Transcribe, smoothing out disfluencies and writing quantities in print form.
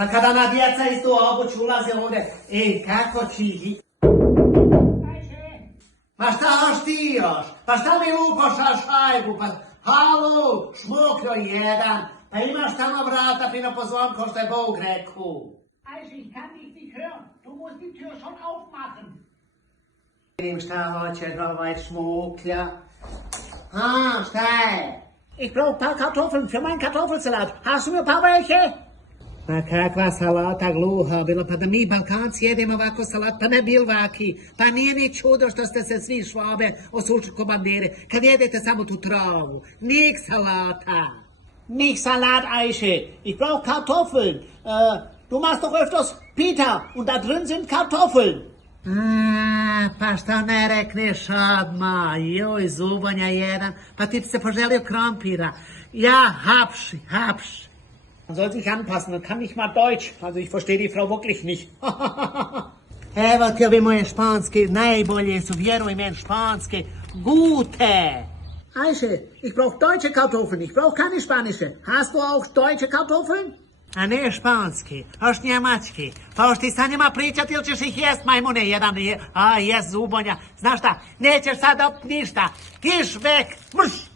Pa kada na djeca iz tu obuću ulaze ovdje, kako će... Ma šta još ti još? Pa šta mi lupoša šajbu? Pa halo, šmukljo jedan. Pa imaš tamo vrata fino po zvonko što je Bog rekao. Also, ich kann dich nicht hören. Du musst die Tür schon aufmachen. Vidim šta hoće ovaj šmuklja. Šta je? Ich brauche ein paar Kartoffeln für meinen Kartoffelsalat. Hast du mir ein paar welche? Ma kakva salata gluha bila, pa da mi Balkanci jedemo ovako salat, pa ne bilvaki. Pa nije ni čudo što ste se svi švabe osučili ko bandere, kad jedete samo tu travu. Nik salata. Nicht Salat, Eiche. Ich brauche Kartoffeln. Du machst doch öfters Pita und da drin sind Kartoffeln. Pa šta ne rekneš odmah, joj zubonja jedan, pa ti se poželio krompira. Ja, hapš. Man soll sich anpassen, dann kann ich mal Deutsch. Also ich verstehe die Frau wirklich nicht. Evo ti ovi moje španske, najbolje su, vjeruj meni, španske, gute. Eiche, ich brauche deutsche Kartoffeln, ich brauche keine spanische. Hast du auch deutsche Kartoffeln? A ne španski, još njemački. Pa još ti sa njima pričati ili ćeš ih jest majmune jedan, jest zubonja. Znaš šta, nećeš sad ništa, kiš vek, mrš.